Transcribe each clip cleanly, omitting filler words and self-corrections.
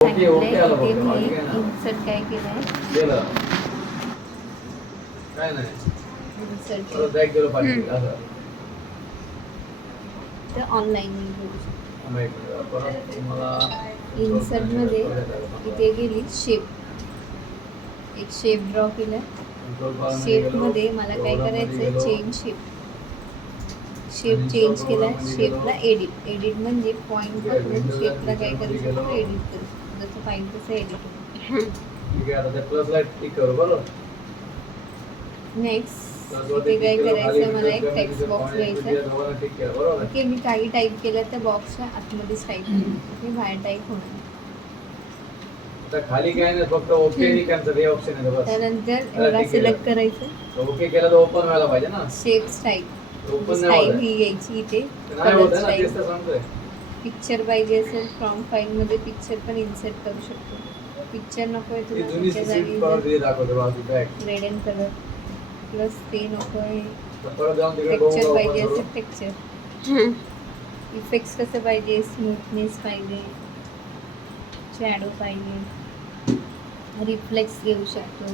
सांगितलंय तिथे मी इन्सर्ट काय केलंय इन्सर्ट तर ऑनलाईन इन्सर्ट मध्ये इथे गेली शेप एक शेप ड्रॉ केला शेप मध्ये मला काय करायचंय चेंज शेप चेंज केला शेपला एडिट म्हणजे पॉईंट पकडून शेपला काय करू शकतो एडिट करू जसं पाहिजे तसं एडिट ठीक आहे आता त्या प्लसला टिक करू बरोबर नेक्स्ट इथे काय करायचं मला एक टेक्स्ट बॉक्स घ्यायचा ओके मी काही टाईप केलं तर बॉक्सच्या आतमध्येच टाईप केलं ओके बाहेर टाईप होणार आता खाली काय नाही फक्त ओके आणि कॅन्सल हे ऑप्शन आहे बस त्यानंतर एवढा सिलेक्ट करायचं ओके केलं तर ओपन व्हायला पाहिजे ना शेप स्टाईल ओपन स्टाईल ही घ्यायची इथे नाही होत ना तेच तर सांगतोय पिक्चर पाहिजे असेल फ्रॉम फाईल मध्ये पिक्चर पण इन्सर्ट करू शकतो पिक्चर नको आहे तुला जुनी सीट पावर दे दाखवतो बाजू back red and colour plus ते नको आहे परत जाऊन तिकडे बघू टेक्स्चर पाहिजे असेल टेक्स्चर इफेक्ट्स कसं पाहिजे स्मूथनेस पाहिजे शॅडो पाहिजे रिफ्लेक्स घेऊ शकतो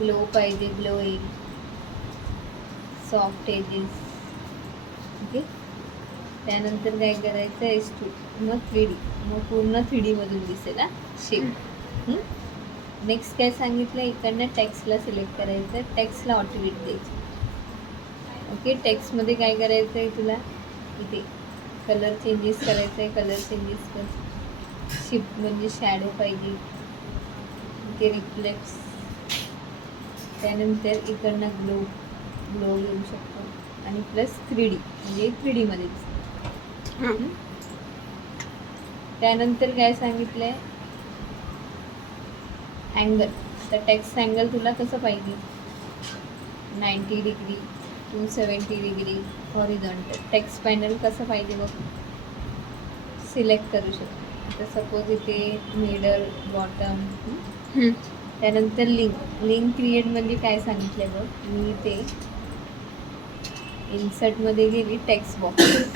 ग्लो पाहिजे ग्लो येईल सॉफ्ट एजेस ओके त्यानंतर काय करायचं S2 मग 3D मग पूर्ण 3D मधून दिसेल हा शेप नेक्स्ट काय सांगितलं इकडनं टेक्स्टला सिलेक्ट करायचं टेक्स्टला ऑटोमेट द्यायचं ओके टेक्स्टमध्ये काय करायचं आहे तुला इथे कलर चेंजेस करायचं आहे कलर चेंजेस कर शिफ्ट म्हणजे शॅडो पाहिजे इथे रिफ्लेक्स त्यानंतर इकडनं ग्लो घेऊ शकतो आणि प्लस 3D म्हणजे 3D मध्येच त्यानंतर काय सांगितलंय अँगल तर टेक्स्ट अँगल तुला कसं पाहिजे 90 degree 270 degree horizontal text panel कसं पाहिजे बघ सिलेक्ट करू शकतो आता सपोज इथे मिडल बॉटम त्यानंतर लिंक क्रिएट म्हणजे काय सांगितलं बघ मी इथे इन्सर्टमध्ये गेली टेक्स्ट बॉक्स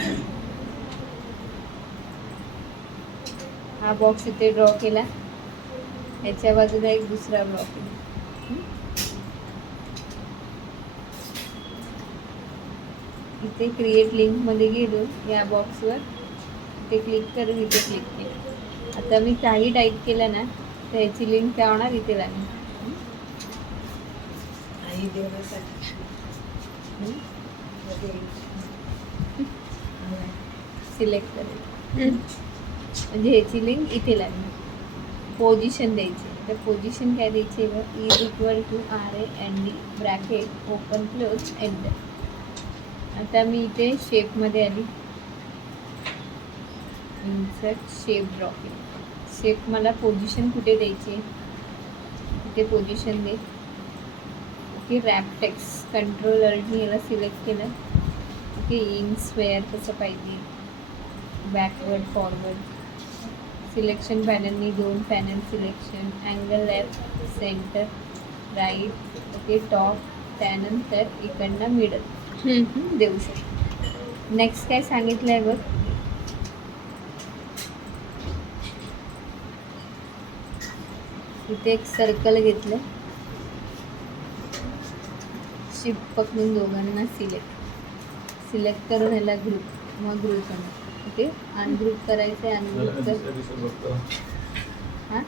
हा बॉक्स इथे ड्रॉ केला याच्या बाजूला एक दुसरा ड्रॉ केला इथे क्रिएट लिंकमध्ये गेलो या बॉक्सवर इथे क्लिक करून इथे क्लिक केलं आता मी काही टाईप केलं ना तर याची लिंक काय होणार इथे लागेल सिलेक्ट करेल म्हणजे ह्याची लिंक इथे लागेल पोझिशन द्यायची तर पोझिशन काय द्यायची बघ =RAND bracket open close enter आता मी इथे शेपमध्ये आली इन्सर्ट शेप ड्रॉ केली शेप मला पोझिशन कुठे द्यायची इथे पोझिशन दे ओके रॅप टेक्स्ट कंट्रोल अल्टनी याला सिलेक्ट केलं ओके इन स्क्वेअर कसं पाहिजे बॅकवर्ड फॉरवर्ड सिलेक्शन पॅनलनी 2 panel selection angle left centre right okay top त्यानंतर इकडनं मिडल देऊ शकतो नेक्स्ट काय सांगितलं आहे बघ इथे एक सर्कल घेतलं शिफ्ट पकडून दोघांना सिलेक्ट करून ह्याला ग्रुप मग ग्रुप करणार ओके अनग्रुप करायचं आहे अनग्रुप कर हां